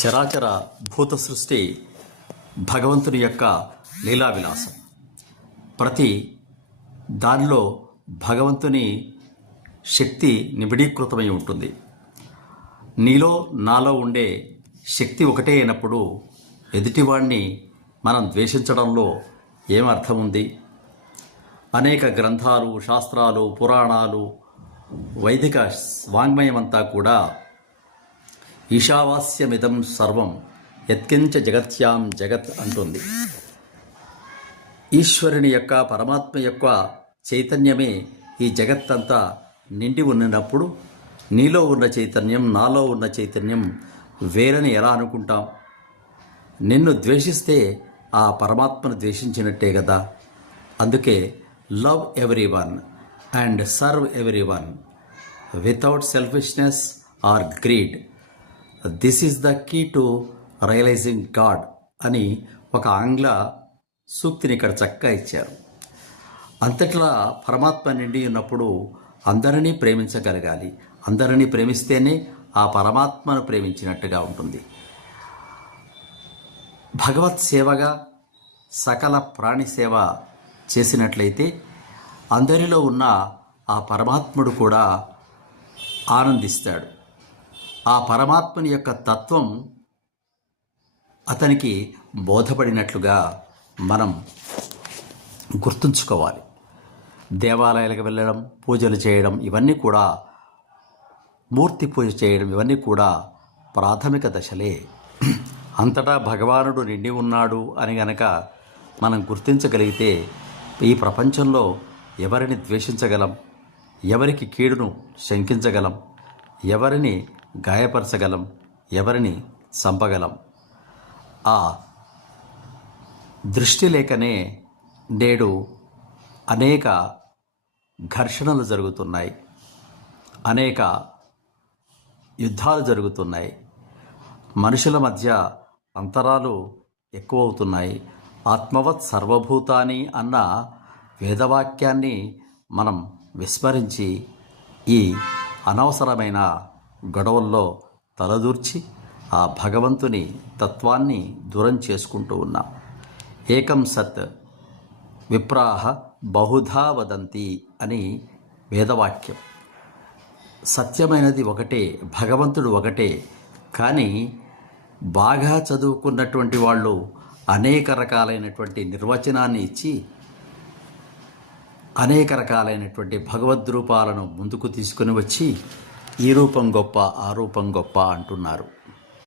చరాచర భూత సృష్టి భగవంతుని యొక్క లీలా విలాసం. ప్రతి దానిలో భగవంతుని శక్తి నిబిడీకృతమై ఉంటుంది. నీలో నాలో ఉండే శక్తి ఒకటే అయినప్పుడు ఎదుటివాణ్ణి మనం ద్వేషించడంలో ఏమర్థం ఉంది? అనేక గ్రంథాలు, శాస్త్రాలు, పురాణాలు, వైదిక వాంగ్మయమంతా కూడా ఈశావాస్యమిదం సర్వం యత్కించ జగత్యాం జగత్ అంటుంది. ఈశ్వరుని యొక్క, పరమాత్మ యొక్క చైతన్యమే ఈ జగత్తంతా నిండి ఉన్నప్పుడు నీలో ఉన్న చైతన్యం, నాలో ఉన్న చైతన్యం వేరని ఎలా అనుకుంటాం? నిన్ను ద్వేషిస్తే ఆ పరమాత్మను ద్వేషించినట్టే కదా. అందుకే love everyone and serve everyone without selfishness or greed. This is the key to realizing God అని ఒక ఆంగ్ల సూక్తిని ఇక్కడ చక్కగా ఇచ్చారు. అంతట్లా పరమాత్మ నిండి ఉన్నప్పుడు అందరినీ ప్రేమించగలగాలి. అందరినీ ప్రేమిస్తేనే ఆ పరమాత్మను ప్రేమించినట్టుగా ఉంటుంది. భగవత్ సేవగా సకల ప్రాణి సేవ చేసినట్లయితే అందరిలో ఉన్న ఆ పరమాత్ముడు కూడా ఆనందిస్తాడు. ఆ పరమాత్మని యొక్క తత్వం అతనికి బోధపడినట్లుగా మనం గుర్తుంచుకోవాలి. దేవాలయాలకు వెళ్ళడం, పూజలు చేయడం, ఇవన్నీ కూడా మూర్తి పూజ చేయడం, ఇవన్నీ కూడా ప్రాథమిక దశలే. అంతటా భగవానుడు నిండి ఉన్నాడు అని గనక మనం గుర్తించగలిగితే ఈ ప్రపంచంలో ఎవరిని ద్వేషించగలం, ఎవరికి కీడును శంకించగలం, ఎవరిని గాయపరచగలం, ఎవరిని చంపగలం? ఆ దృష్టి లేకనే నేడు అనేక ఘర్షణలు జరుగుతున్నాయి, అనేక యుద్ధాలు జరుగుతున్నాయి, మనుషుల మధ్య అంతరాలు ఎక్కువవుతున్నాయి. ఆత్మవత్ సర్వభూతాని అన్న వేదవాక్యాన్ని మనం విస్మరించి ఈ అనవసరమైన గొడవల్లో తలదూర్చి ఆ భగవంతుని తత్వాన్ని దూరం చేసుకుంటూ ఉన్నాం. ఏకం సత్ విప్రాహ బహుధా వదంతి అని వేదవాక్యం. సత్యమైనది ఒకటే, భగవంతుడు ఒకటే. కానీ బాగా చదువుకున్నటువంటి వాళ్ళు అనేక రకాలైనటువంటి నిర్వచనాన్ని ఇచ్చి అనేక రకాలైనటువంటి భగవద్రూపాలను ముందుకు తీసుకుని వచ్చి ఈ రూపం గొప్ప, ఆ రూపం గొప్ప అంటున్నారు.